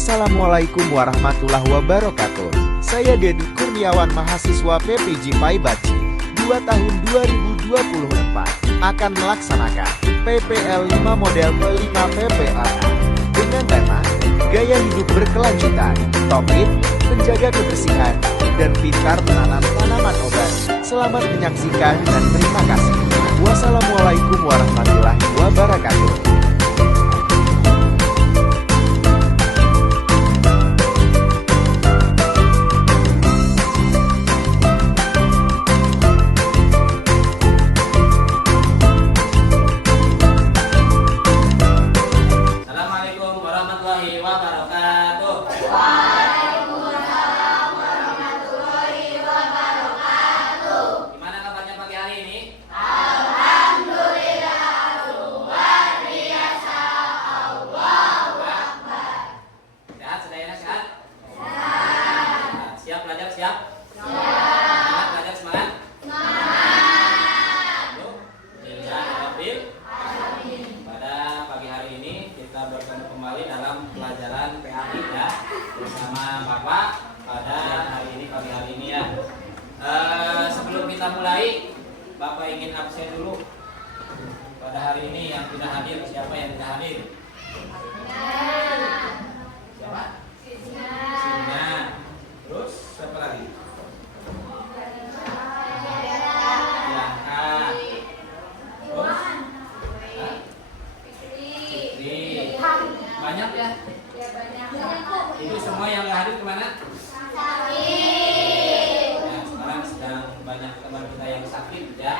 Assalamualaikum warahmatullahi wabarakatuh. Saya Dedi Kurniawan, mahasiswa PPJ Paibaci 2 tahun 2024 akan melaksanakan PPL 5 model P5 PPLA dengan tema Gaya Hidup Berkelanjutan, topik menjaga kebersihan dan pintar menanam tanaman obat. Selamat menyaksikan dan terima kasih. Wassalamualaikum warahmatullahi wabarakatuh. Pelajaran PAI ya bersama Bapak pada hari ini ya. Sebelum kita mulai, Bapak ingin absen dulu pada hari ini. Yang tidak hadir, siapa yang tidak hadir? Siapa? Sina. Terus siapa lagi? Bianca. Terus Fitri. Banyak ya? Itu semua yang nggak hadir kemana? Sakit. Nah, sekarang sedang banyak teman kita yang sakit ya.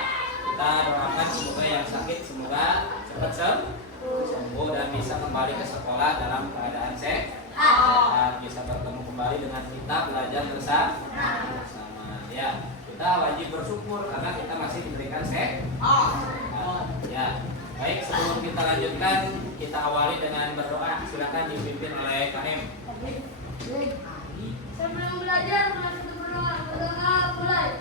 Kita doakan semoga yang sakit semoga cepat sembuh dan bisa kembali ke sekolah dalam keadaan sehat, bisa bertemu kembali dengan kita belajar bersama. Ya, kita wajib bersyukur karena kita masih diberikan sehat. Ya. Baik, sebelum kita lanjutkan, kita awali dengan berdoa. Silakan dipimpin oleh KM. Sebelum belajar, masih berdoa. Berdoa mulai.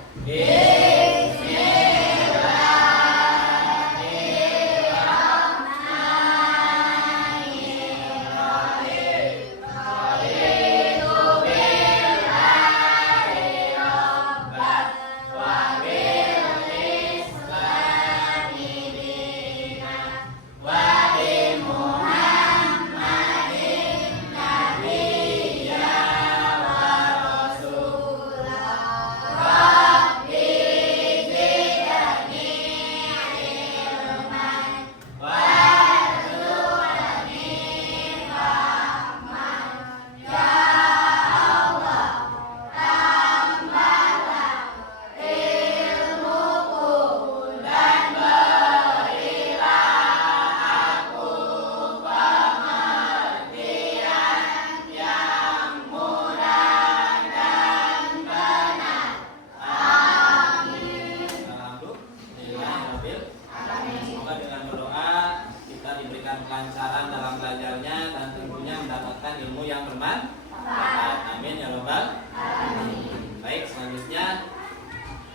Kelancaran dalam belajarnya dan tentunya mendapatkan ilmu yang bermanfaat. Amin ya robbal alamin. Baik, selanjutnya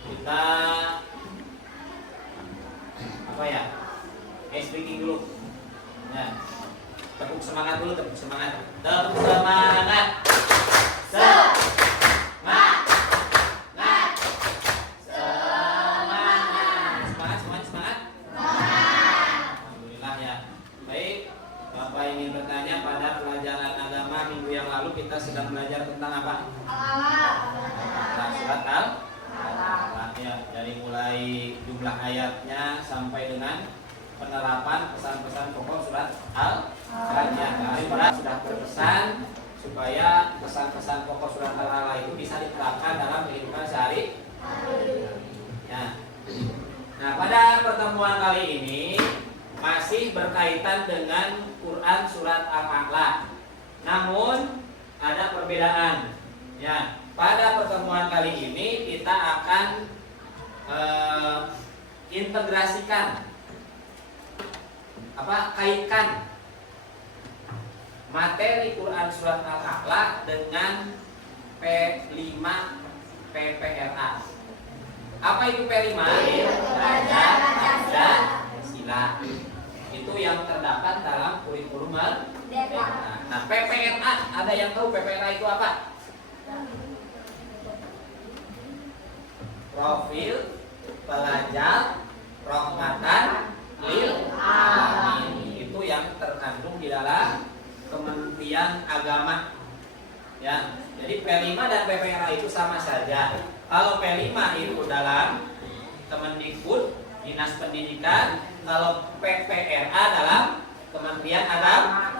kita speaking dulu. Ya. Tepuk semangat dulu, tepuk semangat. Tepuk semangat. Kita sedang belajar tentang apa? Surat Al-Alaq ya, dari mulai jumlah ayatnya sampai dengan penerapan pesan-pesan pokok surat Al-Alaq ya. Kami sudah berpesan supaya pesan-pesan pokok surat Al-Alaq itu bisa diterapkan dalam kehidupan sehari. Ya. Nah, pada pertemuan kali ini masih berkaitan dengan Quran surat Al-Alaq. Namun ada perbedaan. Ya, pada pertemuan kali ini kita akan integrasikan kaitkan materi Quran surat Al-Alaq dengan P5 PPLA. Apa itu P5? Belajar Pancasila. Itu yang terdapat dalam kurikulum merdeka. Nah, PPRA, ada yang tahu PPRA itu apa? Profil Pelajar Rahmatan lil Alamin. Itu yang terkandung di dalam Kementerian Agama. Ya, jadi P5 dan PPRA itu sama saja. Kalau P5 itu dalam Kemendikbud, Dinas Pendidikan, kalau PPRA dalam Kementerian Agama.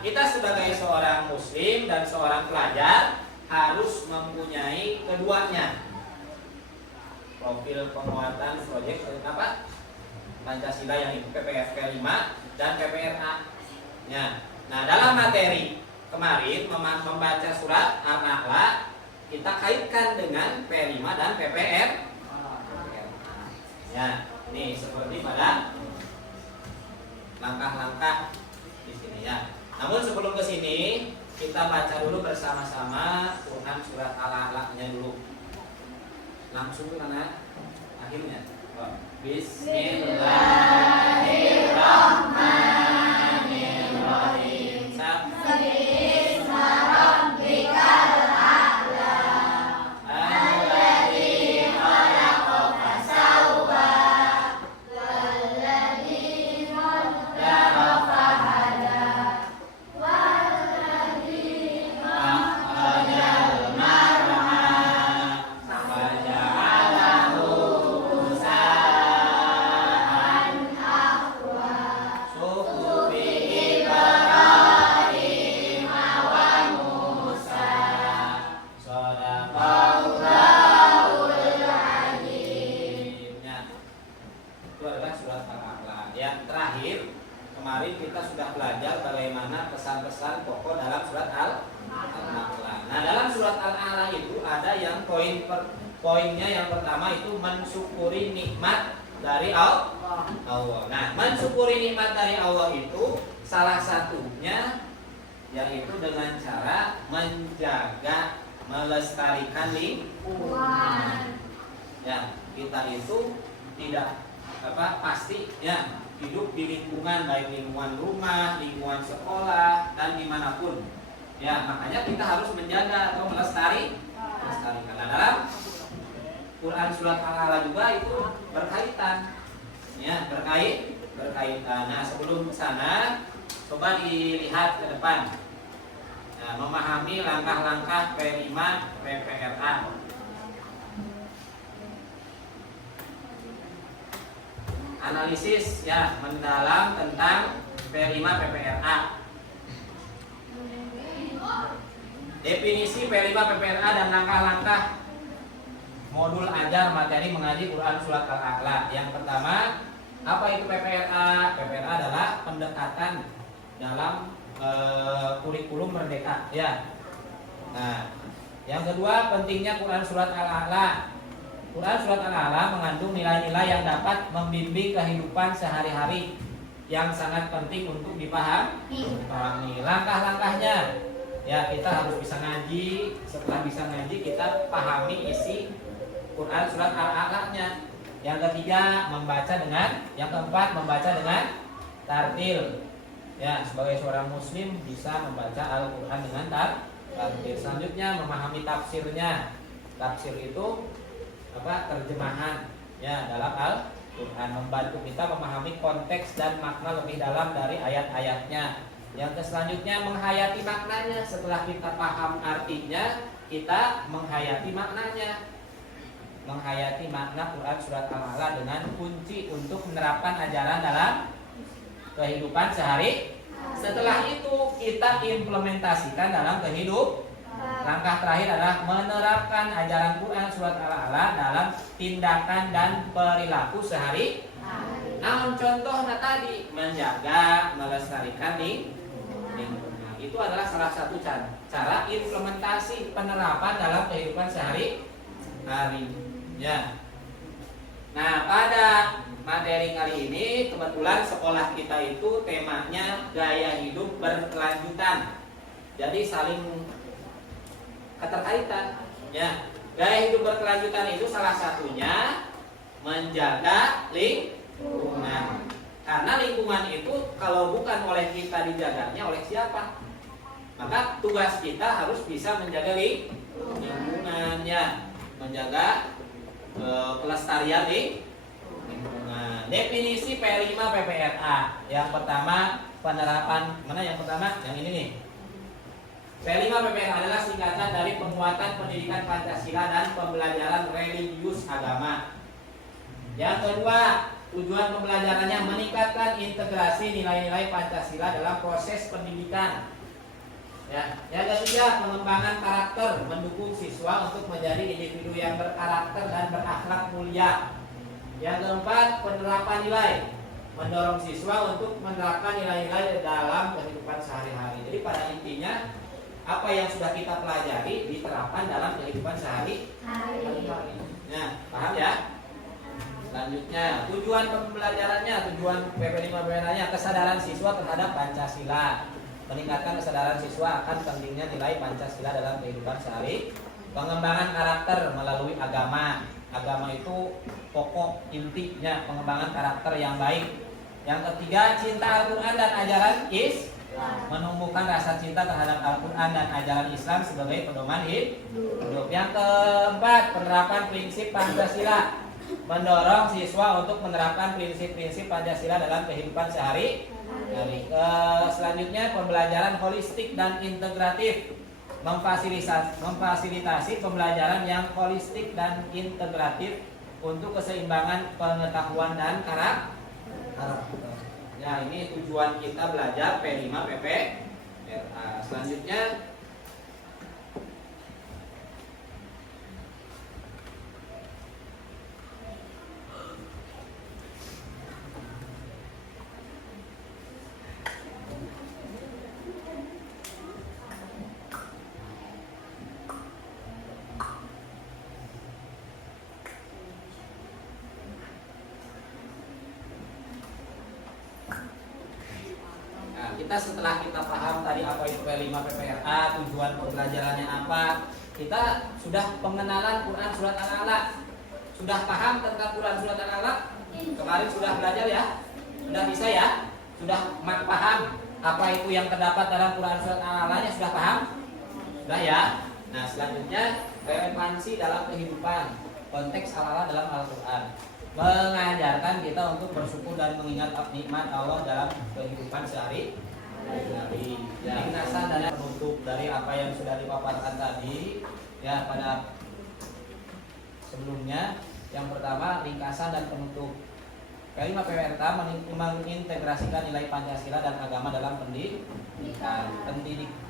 Kita sebagai seorang muslim dan seorang pelajar harus mempunyai keduanya. Profil penguatan proyek apa? Pancasila yang itu PPFP 5 dan PPRA. Ya. Nah, dalam materi kemarin membaca surat Al-A'la, kita kaitkan dengan P5 dan PPR. Ya, ini seperti pada langkah-langkah di sini ya. Namun sebelum ke sini, kita baca dulu bersama-sama Quran surat Al-A'la-nya dulu. Langsung karena akhirnya. Bismillahirrahmanirrahim. Bisma rabbikal a'la alladzi khalaqa fasawwa walladzi qaddara fahada walladzi akhrajal mar'a faja'alahu ghusaan ahwa suhufi Ibrahim wa Musa shadaqallahul azim. Itu adalah surat Al-A'la. Yang terakhir kemarin kita sudah belajar bagaimana pesan-pesan pokok dalam surat Al-A'la. Nah, dalam surat Al-A'la itu ada yang poinnya yang pertama itu mensyukuri nikmat dari Allah. Nah, mensyukuri nikmat dari Allah itu salah satunya yaitu dengan cara menjaga, melestarikan lingkungan. Ya, kita itu tidak pasti ya hidup di lingkungan, baik lingkungan rumah, lingkungan sekolah dan dimanapun. Ya, makanya kita harus menjaga atau melestarikan. Nah, dalam Quran surat Al-A'la juga itu berkaitan. Ya, berkaitan. Nah, sebelum ke sana coba dilihat ke depan. Nah, memahami langkah-langkah P5 PPRA. Analisis ya mendalam tentang P5 PPRA. Definisi P5 PPRA dan langkah-langkah modul ajar materi mengaji Quran surat Al-A'la. Yang pertama, apa itu PPRA? PPRA adalah pendekatan dalam kurikulum merdeka ya. Nah, yang kedua pentingnya Quran surat Al-A'la. Quran surat Al-A'la mengandung nilai-nilai yang dapat membimbing kehidupan sehari-hari yang sangat penting untuk dipahami. Langkah-langkahnya ya, kita harus bisa ngaji. Setelah bisa ngaji, kita pahami isi Quran surat Al-A'la-nya. Yang ketiga membaca dengan, yang keempat membaca dengan tartil. Ya, sebagai seorang muslim bisa membaca Al-Quran dengan tartil. Selanjutnya memahami tafsirnya. Tafsir itu terjemahan ya dalam Al-Quran, membantu kita memahami konteks dan makna lebih dalam dari ayat-ayatnya. Yang selanjutnya menghayati maknanya. Setelah kita paham artinya, kita menghayati maknanya. Menghayati makna Quran surat Al-A'la dengan kunci untuk menerapkan ajaran dalam kehidupan sehari. Setelah itu kita implementasikan dalam kehidupan. Langkah terakhir adalah menerapkan ajaran Quran surat Al-A'la dalam tindakan dan perilaku sehari. Namun contohnya tadi menjaga, melestarikan lingkungan. Itu adalah salah satu cara implementasi penerapan dalam kehidupan sehari-hari. Ya. Nah, pada materi kali ini kebetulan sekolah kita itu temanya gaya hidup berkelanjutan. Jadi saling keterkaitan. Ya, gaya hidup berkelanjutan itu salah satunya menjaga lingkungan. Karena lingkungan itu kalau bukan oleh kita dijaganya, oleh siapa? Maka tugas kita harus bisa menjaga lingkungannya, menjaga kelestarian lingkungan. Definisi P5 PPRA. Yang pertama penerapan, mana yang pertama? Yang ini nih. P5 PPRA adalah singkatan dari penguatan pendidikan Pancasila dan pembelajaran religius agama. Yang kedua, tujuan pembelajarannya meningkatkan integrasi nilai-nilai Pancasila dalam proses pendidikan. Ya, yang ketiga, pengembangan karakter, mendukung siswa untuk menjadi individu yang berkarakter dan berakhlak mulia. Yang keempat, penerapan nilai, mendorong siswa untuk menerapkan nilai-nilai dalam kehidupan sehari-hari. Jadi pada intinya apa yang sudah kita pelajari diterapkan dalam kehidupan sehari-hari. Nah, paham ya? Selanjutnya, tujuan pembelajarannya, tujuan PP5 PPRA-nya, kesadaran siswa terhadap Pancasila. Meningkatkan kesadaran siswa akan pentingnya nilai Pancasila dalam kehidupan sehari. Pengembangan karakter melalui agama. Agama itu pokok intinya pengembangan karakter yang baik. Yang ketiga, cinta Al-Quran dan ajaran Islam. Menumbuhkan rasa cinta terhadap Al-Quran dan ajaran Islam sebagai pedoman hidup. Yang keempat, penerapan prinsip Pancasila. Mendorong siswa untuk menerapkan prinsip-prinsip Pancasila dalam kehidupan sehari-hari. Selanjutnya, pembelajaran holistik dan integratif. Memfasilitasi pembelajaran yang holistik dan integratif untuk keseimbangan pengetahuan dan karakter. Ya, ini tujuan kita belajar P5 PPRA. Selanjutnya, kita setelah kita paham tadi apa itu P5 PPRA, tujuan pembelajarannya apa, kita sudah pengenalan Quran Surat Al-Alaq. Sudah paham tentang Quran Surat Al-Alaq? Kemarin sudah belajar ya? Sudah bisa ya? Sudah paham apa itu yang terdapat dalam Quran Surat Al-Alaq-nya? Sudah paham? Sudah ya? Nah, selanjutnya relevansi dalam kehidupan, konteks Al-Alaq dalam Al-Quran. Mengajarkan kita untuk bersyukur dan mengingat nikmat Allah dalam kehidupan sehari-hari. Ringkasan dan penutup dari apa yang sudah dipaparkan tadi ya pada sebelumnya. Yang pertama, ringkasan dan penutup. P5 PPRA mengintegrasikan nilai Pancasila dan agama dalam pendidikan.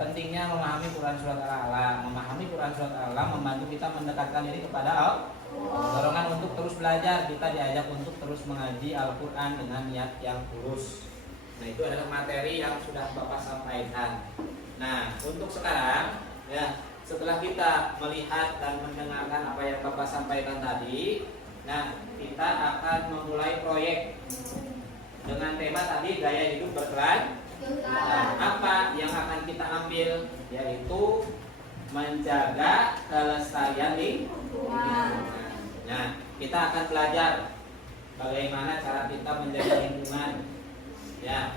Pentingnya memahami Quran Surat Al-Alaq. Memahami Quran Surat Al-Alaq membantu kita mendekatkan diri kepada Allah. Dorongan untuk terus belajar, kita diajak untuk terus mengaji Al-Quran dengan niat yang tulus. Nah, itu adalah materi yang sudah Bapak sampaikan. Nah, untuk sekarang ya, setelah kita melihat dan mendengarkan apa yang Bapak sampaikan tadi, nah, kita akan memulai proyek dengan tema tadi gaya hidup berkelanjutan. Apa yang akan kita ambil, yaitu menjaga kelestarian lingkungan. Nah, kita akan belajar bagaimana cara kita menjaga lingkungan. Ya,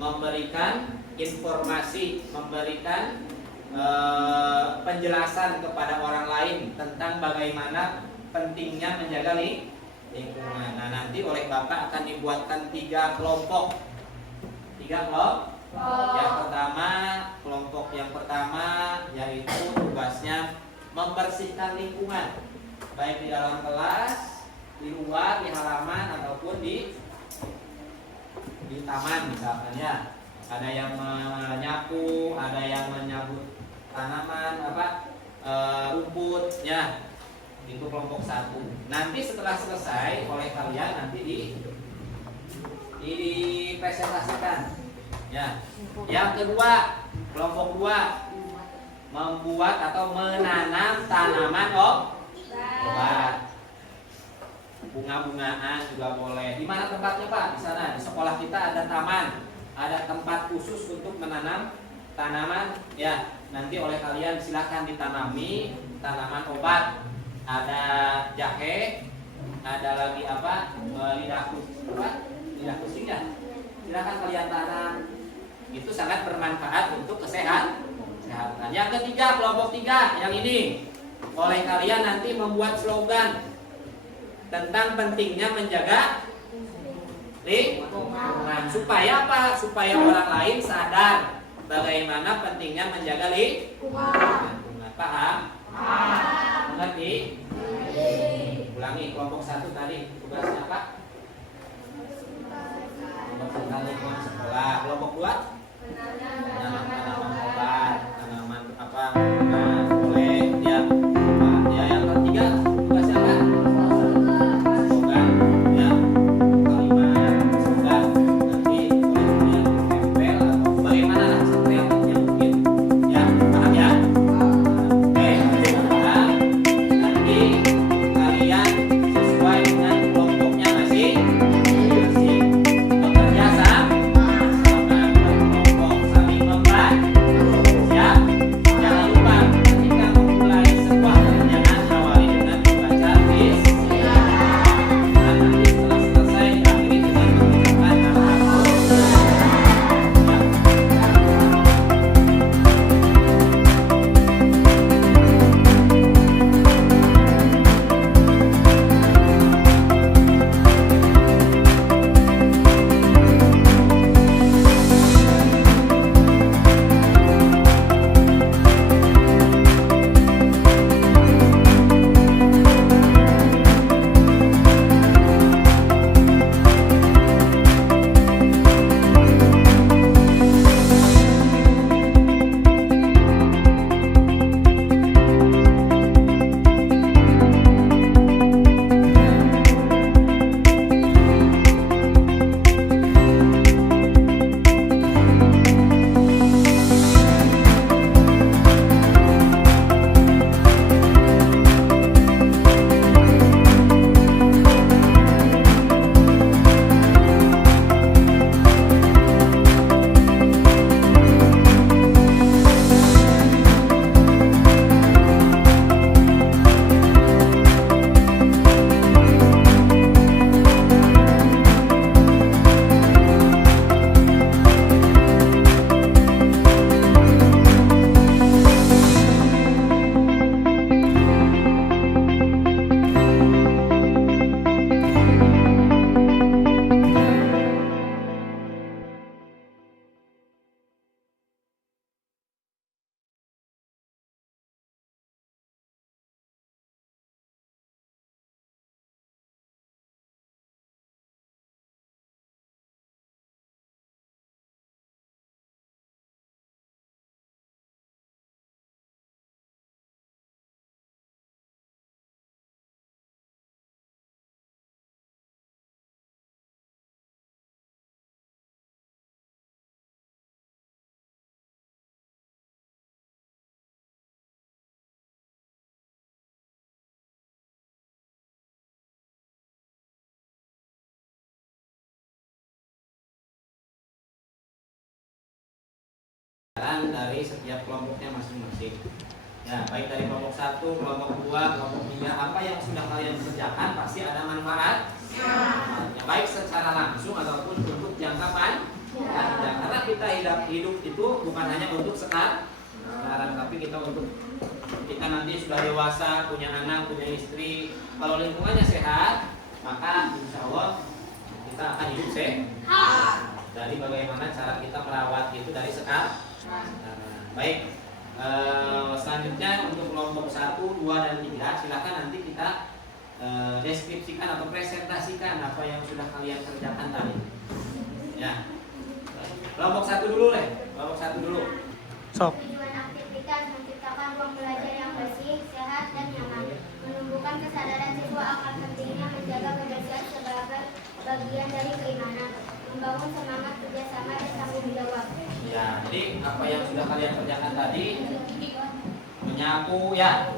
memberikan informasi, memberikan penjelasan kepada orang lain tentang bagaimana pentingnya menjaga lingkungan. Nah, nanti oleh Bapak akan dibuatkan 3 kelompok. 3 kelompok. Kelompok yang pertama yaitu tugasnya membersihkan lingkungan, baik di dalam kelas, di luar, di halaman ataupun di taman misalkan ya. Ada yang menyapu, ada yang menyabut tanaman rumput ya. Itu kelompok 1. Nanti setelah selesai oleh kalian nanti dipresentasikan ya. Yang kedua, kelompok 2 membuat atau menanam tanaman obat. Bunga-bungaan juga boleh. Di mana tempatnya, Pak? Di sana. Di sekolah kita ada taman, ada tempat khusus untuk menanam tanaman. Ya, nanti oleh kalian silahkan ditanami tanaman obat. Ada jahe, ada lagi lidah kucing ya. Silahkan kalian tanam. itu sangat bermanfaat untuk kesehatan. Yang ketiga, kelompok 3 yang ini oleh kalian nanti membuat slogan tentang pentingnya menjaga lingkungan. Supaya apa? Supaya orang lain sadar bagaimana pentingnya menjaga lingkungan. Paham? Mengerti? Ulangi kelompok 1 tadi tugasnya apa? Membersihkan lingkungan sekolah. Kelompok 2 menanam tanaman obat, tanaman apa? Nah, boleh ya. Ya yang ketiga tugasnya apa? Slogan ya. Kalimat slogan nanti boleh kalian tempel atau bagaimana lah seperti yang mungkin ya. Paham ya? Oke, nanti kalian sesuai dengan kelompoknya masing-masing bekerja sama berkelompok saling membantu. Siap? Jangan lupa ketika memulai sebuah pekerjaan awali dengan membaca visi. Dan nanti setelah selesai akhiri dengan mengucapkan alhamdulillah. Dari setiap kelompoknya masing-masing. Ya, baik dari kelompok 1, kelompok 2, kelompok 3, apa yang sudah kalian kerjakan pasti ada manfaat. Ya, baik secara langsung ataupun untuk jangka panjang. Karena kita hidup itu bukan hanya untuk sekarang, tapi kita untuk kita nanti sudah dewasa, punya anak, punya istri. Kalau lingkungannya sehat, maka insya Allah kita akan hidup sehat. Dari bagaimana cara kita merawat itu dari sekarang. Baik, selanjutnya untuk kelompok 1, 2, dan 3 silakan nanti kita deskripsikan atau presentasikan apa yang sudah kalian kerjakan tadi. Ya, kelompok 1 dulu deh, kelompok 1 dulu. Sok. Tujuan aktivitas menciptakan ruang belajar yang bersih, sehat, dan nyaman. Menumbuhkan kesadaran siswa akan pentingnya menjaga kebersihan sebagai bagian dari keimanan. Membangun semangat kerjasama dan tanggung jawab. Ya, jadi apa yang sudah kalian kerjakan tadi, menyapu ya,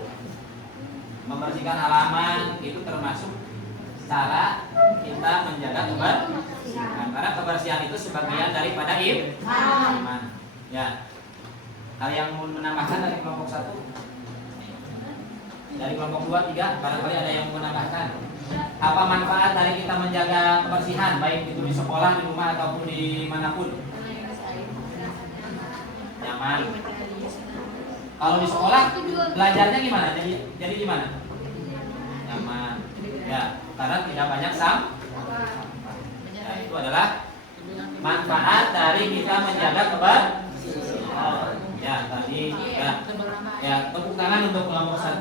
membersihkan halaman itu termasuk cara kita menjaga kebersihan. Karena kebersihan itu sebagian daripada iman. Ya. Hal yang mau menambahkan dari kelompok 1? Dari kelompok 2, 3, barangkali ada yang mau menambahkan. Apa manfaat dari kita menjaga kebersihan, baik itu di sekolah, di rumah, ataupun di manapun? nyaman. Kalau di sekolah belajarnya gimana? Jadi gimana? Nyaman. Ya, karena tidak banyak sampah. Ya, itu adalah manfaat dari kita menjaga kebersihan. Ya, tadi ya tepuk tangan untuk kelompok 1.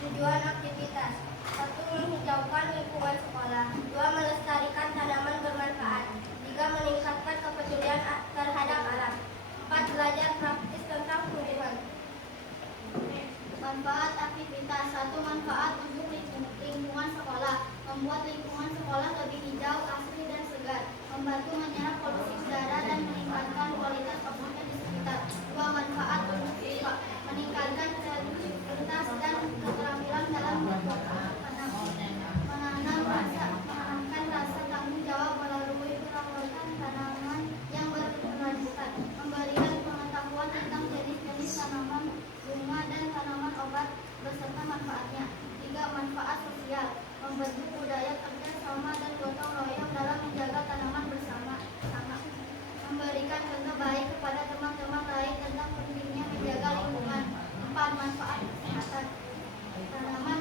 Tujuan aktivitas: 1. Menghijaukan lingkungan sekolah. 2. Melestarikan tanaman bermanfaat. 3. Meningkatkan kepedulian terhadap alam. 4. Belajar praktis tentang tumbuhan. Manfaat aktivitas: 1. Manfaat untuk lingkungan sekolah. Membuat lingkungan sekolah lebih hijau, asri, dan segar. Membantu menyerap polusi udara dan meningkatkan kualitas oksigen di sekitar. 2. Manfaat untuk siswa: meningkatkan kreativitas dan keterampilan dalam menanamkan rasa tanggung jawab melalui perawatan tanaman yang berkelanjutan. Memberikan pengetahuan tentang jenis-jenis tanaman bunga dan tanaman obat beserta manfaatnya. 3. Manfaat sosial: membentuk budaya kerja sama dan gotong royong dalam menjaga tanaman bersama. Memberikan contoh baik kepada teman-teman lain tentang pentingnya menjaga lingkungan. 4. Manfaat kesehatan: tanaman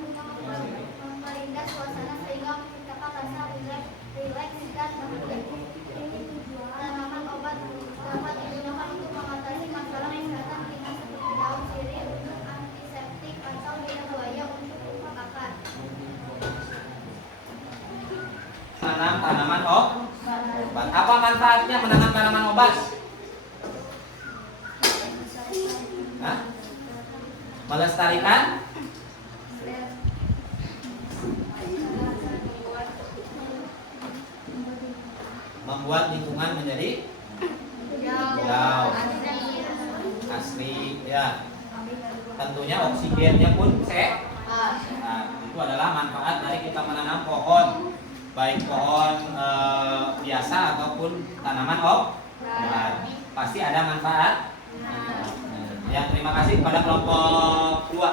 bunga memperindah suasana sehingga menciptakan rasa rileks dan bahagia. Tanaman obat dapat digunakan untuk mengatasi masalah kesehatan ringan seperti daun sirih, antiseptik, atau lidah buaya untuk akar. Menanam tanaman obat. Apa manfaatnya menanam tanaman obat? Hah? Melestarikan membuat lingkungan menjadi hijau, asri, ya. Tentunya oksigennya pun sehat. Itu adalah manfaat dari kita menanam pohon, baik pohon biasa ataupun tanaman obat. Pasti ada manfaat. Ya, terima kasih kepada kelompok 2.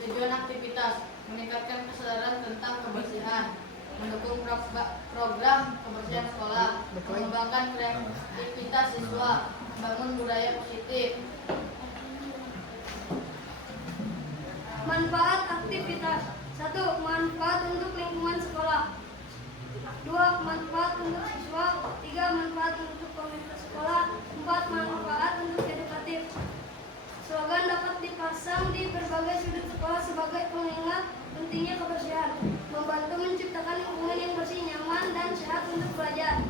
Tujuan aktivitas: meningkatkan kesadaran tentang kebersihan, mendukung program kebersihan sekolah, mengembangkan kreativitas siswa, membangun budaya positif. Manfaat aktivitas: 1. Manfaat untuk lingkungan sekolah. 2. Manfaat untuk siswa. 3. Manfaat untuk komunitas sekolah. 4. Manfaat untuk edukatif. Slogan dapat dipasang di berbagai sudut sekolah sebagai pengingat pentingnya kebersihan. Membantu menciptakan lingkungan yang bersih, nyaman, dan sehat untuk belajar.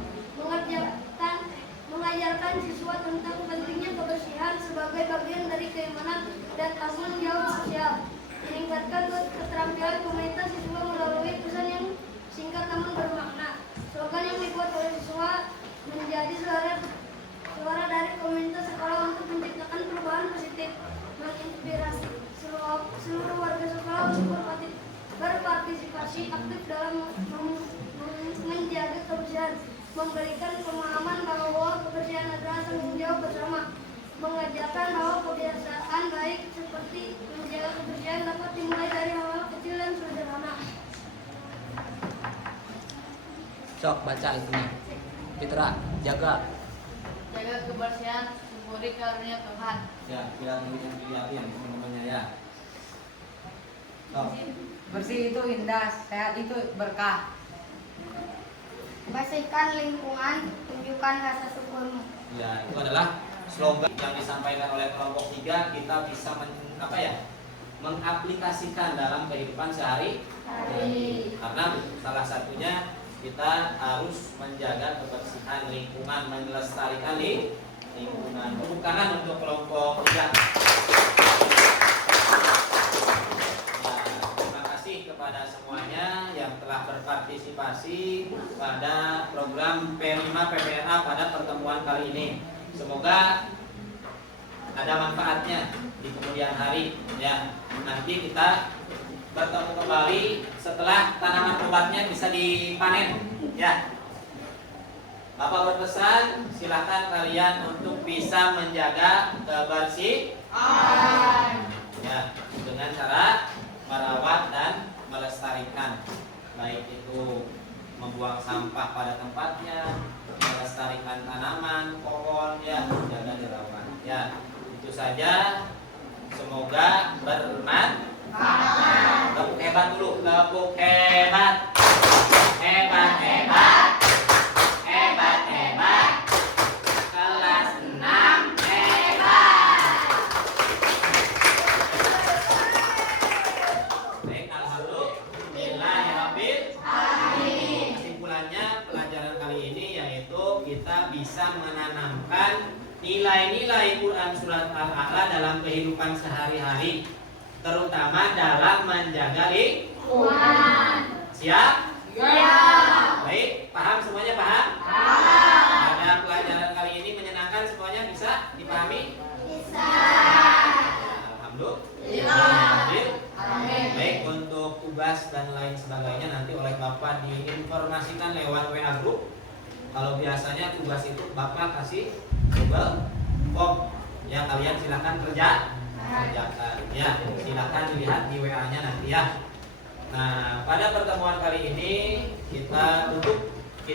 Mengajarkan siswa tentang pentingnya kebersihan sebagai bagian dari keimanan dan tanggung jawab sosial. Meningkatkan keterampilan komunitas siswa melalui pesan yang singkat namun bermakna. Slogan yang dibuat oleh siswa menjadi suara dari komunitas sekolah untuk menciptakan perubahan positif, menginspirasi seluruh warga sekolah untuk berpartisipasi aktif dalam menjaga kebersihan, memberikan pemahaman bahwa kebersihan adalah tanggung jawab bersama, mengajarkan bahwa kebiasaan baik seperti menjaga kebersihan dapat dimulai dari hal-hal kecil dan sederhana. Sok baca itunya. Fitra, jaga Kebersihan, syukuri karunia Tuhan. Ya, dilihatin teman-temannya ya. Sok. Bersih itu indah, sehat itu berkah. Bersihkan lingkungan, tunjukkan rasa syukurmu. Ya, itu adalah slogan yang disampaikan oleh kelompok 3. Kita bisa mengaplikasikan dalam kehidupan sehari-hari. Karena salah satunya kita harus menjaga kebersihan lingkungan, melestarikan lingkungan. Tepuk tangan untuk kelompok 3. Terima kasih kepada semuanya yang telah berpartisipasi pada program P5 PPNA pada pertemuan kali ini. Semoga ada manfaatnya di kemudian hari. Ya, nanti kita bertemu kembali setelah tanaman obatnya bisa dipanen. Ya, Bapak berpesan, silakan kalian untuk bisa menjaga kebersihan. Ya, dengan cara merawat dan melestarikan. baik itu membuang sampah pada tempatnya, melestarikan tanaman, pohon, ya, jaga dirawat. Ya, itu saja. Semoga bermanfaat. Tepuk hebat dulu, tepuk hebat. Hebat, hebat. Hebat, hebat. Kelas 6 hebat. Baik, alhamdulillahirabbil alamin. Kesimpulannya pelajaran kali ini yaitu kita bisa menanamkan nilai-nilai Quran surat Al-A'la dalam kehidupan sehari-hari, terutama dalam menjaga lingkungan. Siap? Ya. Baik, paham semuanya, paham? Paham. Pada pelajaran kali ini menyenangkan semuanya, bisa dipahami? Bisa. Alhamdulillah. Amin. Baik, untuk tugas dan lain sebagainya nanti oleh Bapak diinformasikan lewat WA group. Kalau biasanya tugas itu Bapak kasih Google Form, ya kalian silakan kerjakan, ya silakan dilihat di WA-nya nanti ya. Nah, pada pertemuan kali ini kita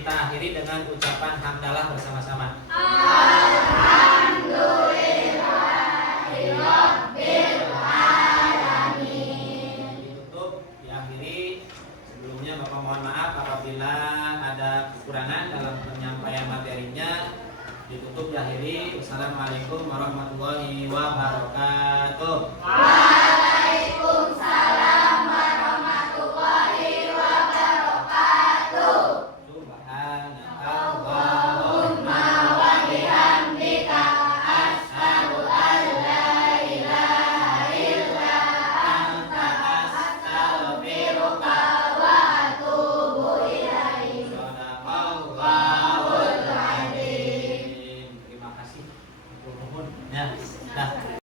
akhiri dengan ucapan hamdalah bersama-sama. Alhamdulillahirabbil alamin. Ditutup, diakhiri. Sebelumnya Bapak mohon maaf apabila ada kekurangan dalam penyampaian materinya. Ditutup, diakhiri. Wassalamualaikum warahmatullahi wabarakatuh.